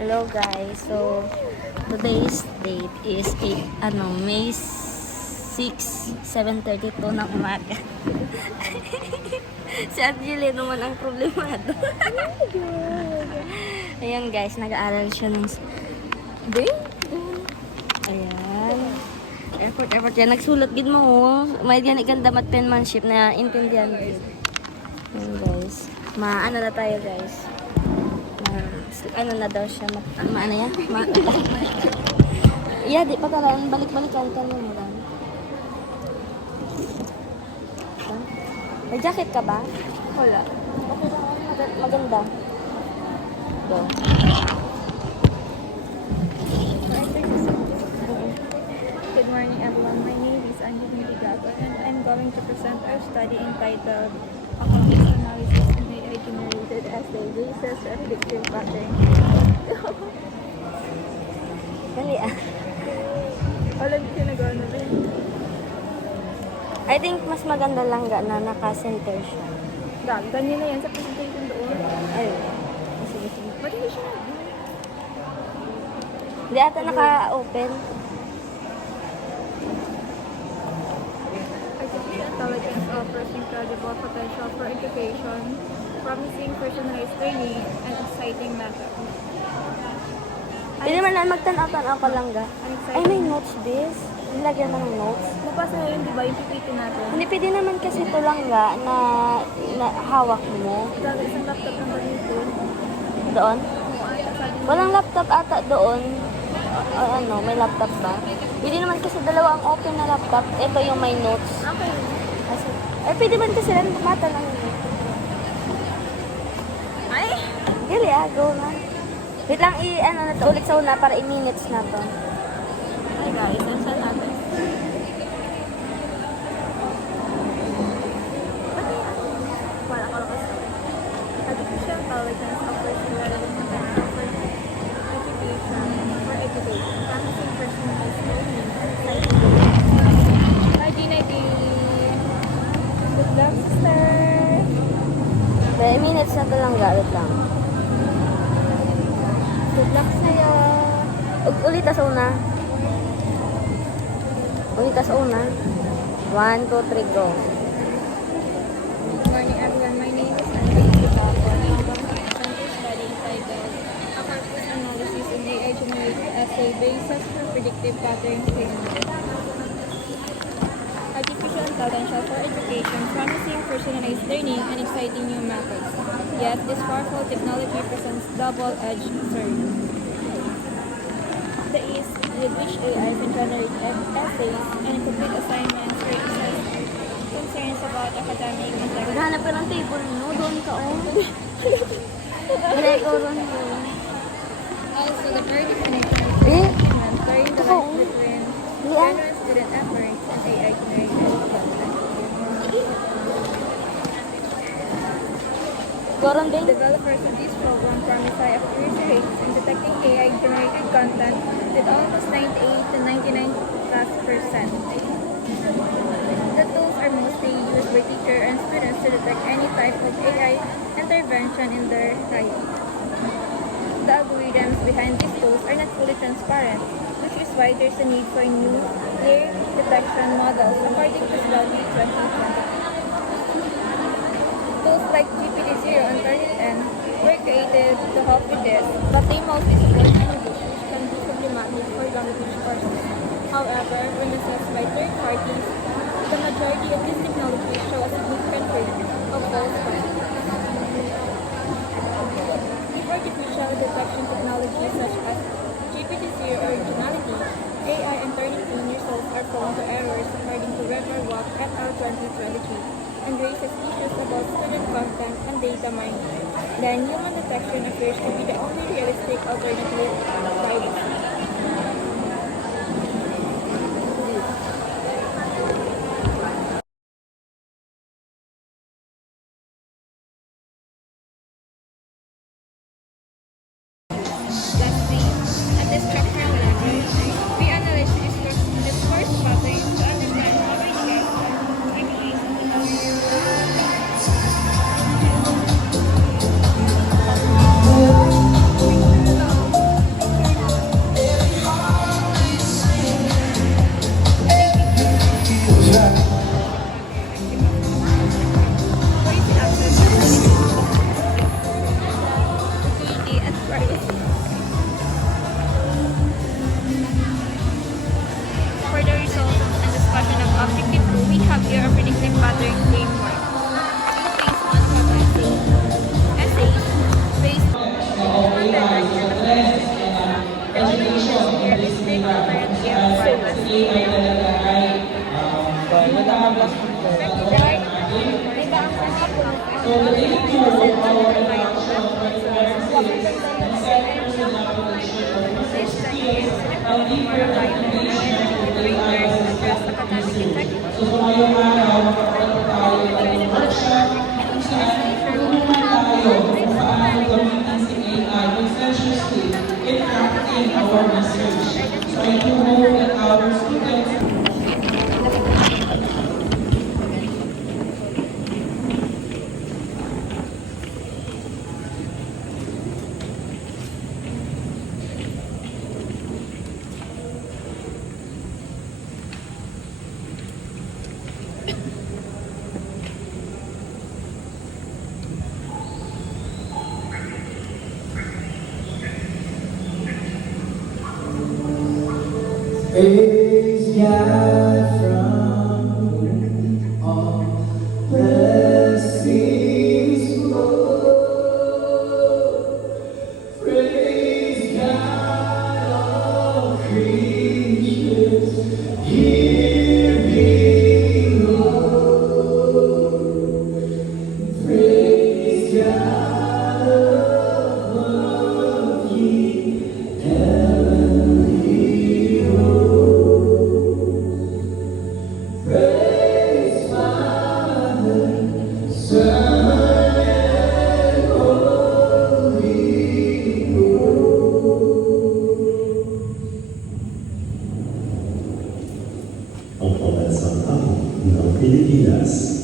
Hello guys, so today's date is May 6, 7:32 ng umaga. Si Angeli naman ang problemado. Ayan guys, nag-aaral siya ng ayan. Effort yan. Nagsulat gid mo oh. May yan ikang damat penmanship na intindihan gid. Ayan guys. Ano na tayo guys. Ano na daw siya, ano yan? Yeah, di pa talaan, balik-balikan ka mo lang. May jacket ka ba? Wala. Okay lang, maganda. Go. Good morning everyone, my name is Anjali Ligato and I'm going to present our study entitled Accounting Analysis and AI Generated Essay Basis for Predictive Pattern. Dali ah. Alam niyo nagawa na rin. I think mas maganda lang na naka-center siya. Ganyan na yan sa presentation doon. Ayun. Sige. Ba't hindi siya Hindi ata naka-open. Artificial intelligence offers incredible potential for education, promising personalized learning, and exciting methods. Hindi naman lang magtanaw-tanaw ka lang ga. Ay, may notes this. Nilagyan mo ng notes. Bukas na yun, di ba, yung PPT natin? Hindi pwede naman kasi ito lang ga na hawak mo. Dahil isang laptop ng ganito. Doon? Oo, ay, sabi mo. Walang laptop ata doon. May laptop ba? Hindi naman kasi dalawa ang open na laptop. Ito yung may notes. Okay. Kasi, pwede man kasi lang mata lang yun. Ay! Gali go na. Wait lang, na to ulit sa una para i-minutes na to. Hi guys, saan natin? Wala ka lang. Artificial intelligence offers relevant potential for education, promising personalized learning, Hi Gina, good luck sister! Pero minutes na to lang wait lang. Good luck sa'yo! Ulit sa una. Ulit sa una. 1, 2, 3, go. Good morning everyone, my name is Andrea Ligato and I'm going to present your study entitled Accounting Analysis and AI Generated Essay Basis for Predictive Pattern Training. Artificial intelligence for education, promising personalized learning, and exciting new methods. Yet, this powerful technology presents double-edged concerns. The ease with which AI can generate essays and complete assignments raises concerns about academic integrity. Hanap ka ng table, no? Doon ka, oh. Hindi, ikaw doon. Also, the very definition is Eh? blurring the lines between general student efforts and AI generated content. Goron din. Developers of this program promise high accuracy rates in detecting AI generated content with almost 98 to 99+%. The tools are mostly used by teachers and students to detect any type of AI intervention in their writing. The algorithms behind these tools are not fully transparent, which is why there's a need for new, clear detection models according to Study 2020. Tools like GPT-0 and Turnitin were created to help with this, but they mostly support English, which can be problematic for language courses. However, when assessed by third parties, the majority of these technologies show a significant rate of false positives. If artificial detection technologies such as GPT-0 originality, AI and Turnitin results are prone to errors according to Weber Watt et al. 2023 and raises issues about student content and data mining, then human detection appears to be the only realistic alternative to privacy. Lastly, at this structural level, we analyze this first pattern to understand how we get from AI talaga ay nagkakablas po. So the aim to our introduction of references and set personal application of research skills and deeper application of AI assisted research. So sa ngayong araw, magkakaroon tayo ng workshop kung saan tutulungan tayo kung paano gamitin si AI conscientiously in crafting our research. So I do hope that our students praise God from whom all blessings flow. Praise God, all creatures here below. Praise God above ye heavenly hosts. Praise Father, Son, and Holy Ghost. Ang pambansang ako ng Pilipinas.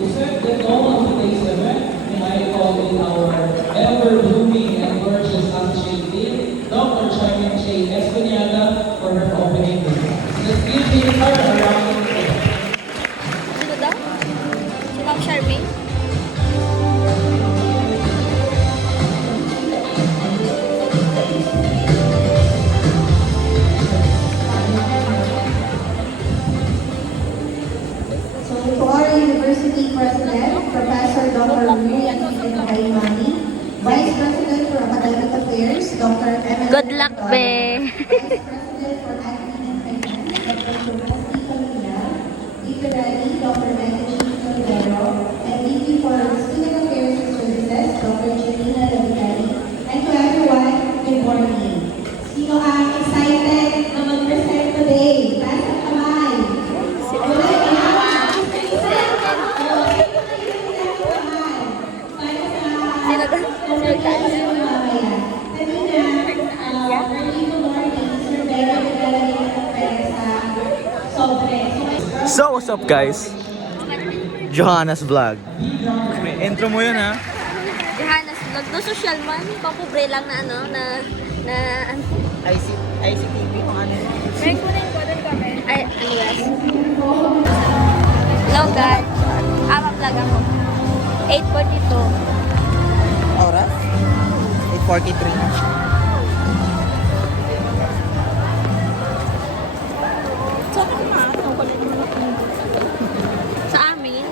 To set the tone of today's event, may I call in our ever-blooming and gorgeous associate dean, Dr. Charmin J. Espinada, for her opening remarks. Let's give her a round of applause. Sino daw? Si Ma'am Charmaine? So to our University President, Professor Dr. Miriam Haimani, Vice President for Academic Affairs, Dr. Emily Good luck, Victoria, be. Vice President for Academic Finance, Dr. Chubasti Camilla, Literary, Dr. Michael G. Calvero, and VP for Student Affairs and Services, Dr. Janina Lavicari, and to everyone, good morning. Sino ang excited na mag-present today? Taas ang kamay. Wala Sino daw? Sino tayo? So, what's up guys? Johanna's Vlog. May intro mo yun ha? Johannes Vlog. Do social man. Papobre lang na ano, na ano. ICTV kung ano. May kunin ko din kami. Ay, ano yes? Hello guys. Vlog ako. 8:42. Oras? 8:43 na. Sa amin.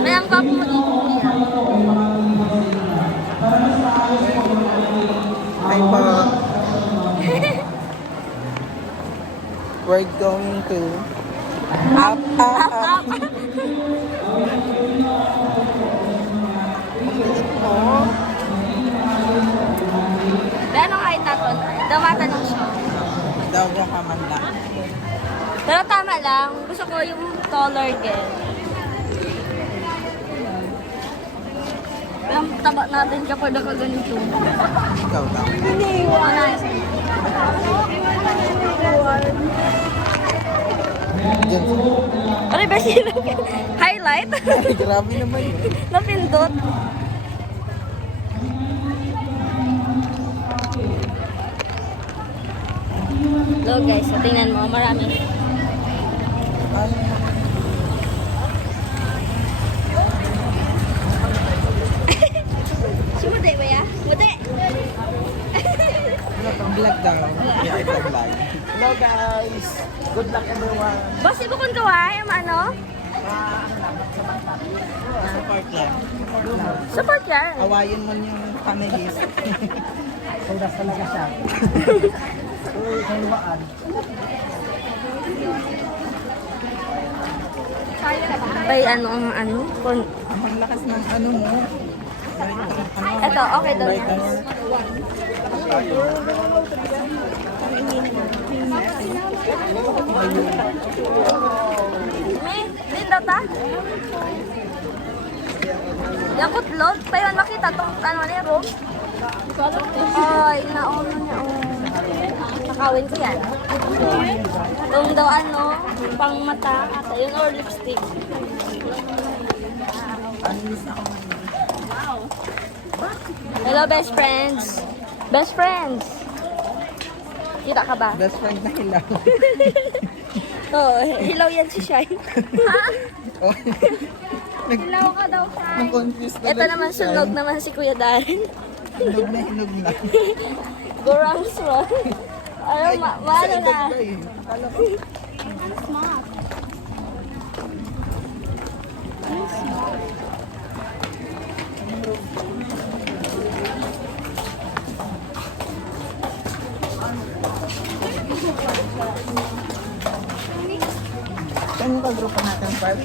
May ang gwapo mo dito. Ay pa. We're going to up. Pero kahit natin, tumatanong siya. Sobra ka man lang. Pero tama lang. Gusto ko yung taller girl. Ang taba natin kapag nakaganito. Ikaw lang. Hindi, wala. Diyan. Ano ba sila? Highlight? Ay, grabe naman yun. Napindot. Hello guys, so tingnan mo, marami. Sumuday ba ya? Muday! Ano pang vlog daw? Yeah, ito vlog. Hello guys! Good luck everyone! Boss, ibukon ka wa? Yung ano? Support lang. Support yan. Awayin mo yung families. Saudas talaga siya. Kaluwaan. Ay, ano ang ano? Ang lakas ng ano mo. Eto, okay daw yan. May, din daw ta? Yung kutlog, pa yun makita itong ano na yung room. Ay, naon niya, oh. Nakawin ko yan. Itong daw ano, pang mata, ata yun, or lipstick. Hello, best friends. Best friends. Kita ka ba? Best friend na hilaw. Oo, hilaw yan si Shine. Ha? Hilaw ka daw, Kai. Nag-confuse na Ito naman, sunog naman si Kuya Darren. Hinog na hinog na. Gorangs mo. Ano, maano na. Akala ko. Saan yung grupo natin, Park?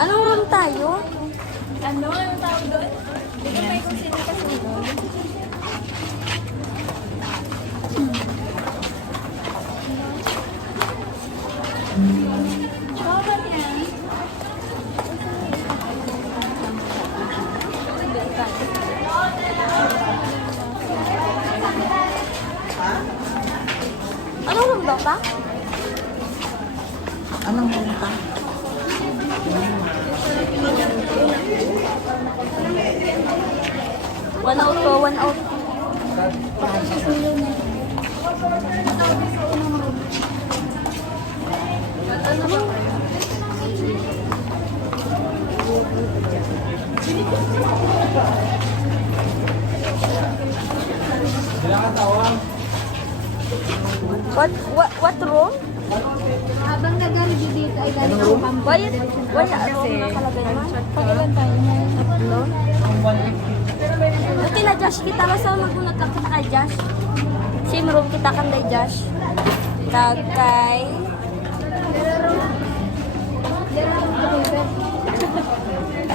Anong room tayo? Ano? Anong tawag doon? Hindi ko may kung sino kasunod. Anong room daw pa? Anong punta? One out to, one out. What room? Habang nag-review dito ay galing ako kang Why room nakalagay mo? pag-ilan tayo ngayon. Tatlo? Ito na Josh, kita basta magunot lang kita kay Josh. Same room kita kan kay Josh. Tag kay...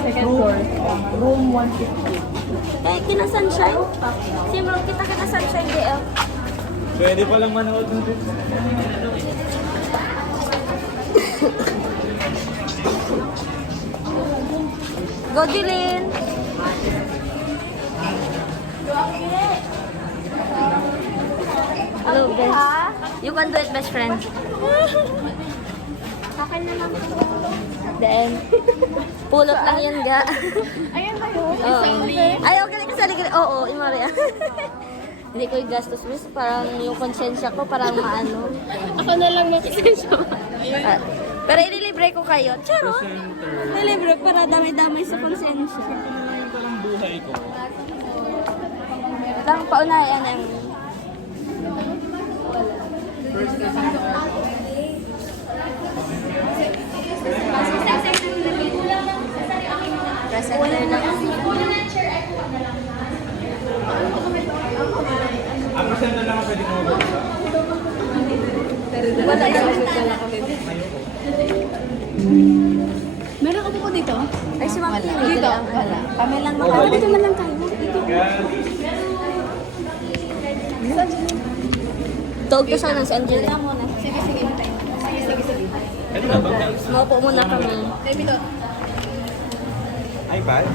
Second floor. Room 150. Eh, kina Sunshine. Same room kita kina Sunshine DL. Pwede palang manood ng Go Dylan! Hello, best. You can do it, best friend. Akin na lang. Then, pulot lang yan, ga. Ayan ba yun? Oo. Ay, okay na kasali ka. Oo, Imaria. Hindi ko i-gastos, miss. Parang yung konsensya ko, parang maano. Ako na lang makisensya. Ah, pero ililibre ko kayo. Charot! Ililibre para damay-damay sa konsensya. Ito lang buhay ko. Lang paunayan ang... Presenter lang. Ang present na lang ang pwede mo. Wala na. Meron ka po dito? Ay, si Ma'am Kimi. Dito? Wala. Kami lang makakita. Dito na lang tayo. Dog to sana si Angela. Sige, sige. Sige. Maupo muna kami. Baby, to. iPad?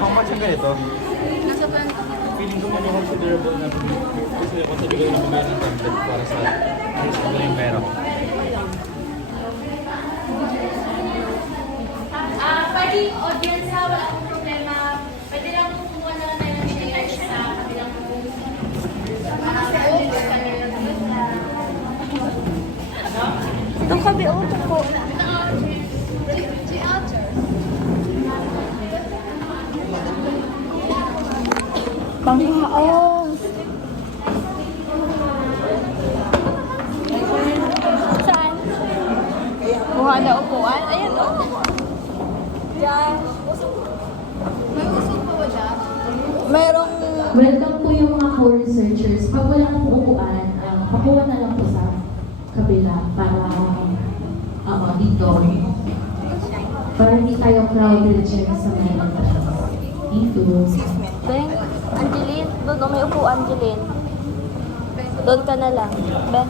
How much ang ganito? Nasa plan ko. Feeling ko mga considerable na gusto ko sa bigay na bigay ng tablet para sa yung pera ko. Pwede audience ha, wala akong problema. Pwede lang kumuha na lang tayo ng share sa kabilang room. Itong kabi, oh, po. Panghaon. Saan? Kuha na upuan. Ayan, oh. Diyan. May usok pa ba dyan? Merong... Welcome po yung mga co-researchers. Pag wala pong upuan, pakuha na lang po sa kabila para dito. Para hindi tayo crowded dyan sa may dito. Beng, Angeline, doon may upuan, Angeline. Doon ka na lang. Ben.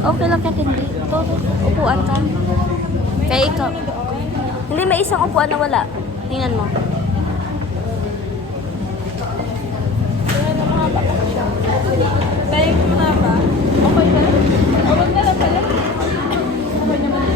Okay lang ka, hindi. Ito, upuan ka. Kaya ikaw. Hindi, may isang upuan na wala. Tingnan mo. Tayo ko mahaba. Okay na? Huwag na lang pala. Okay naman.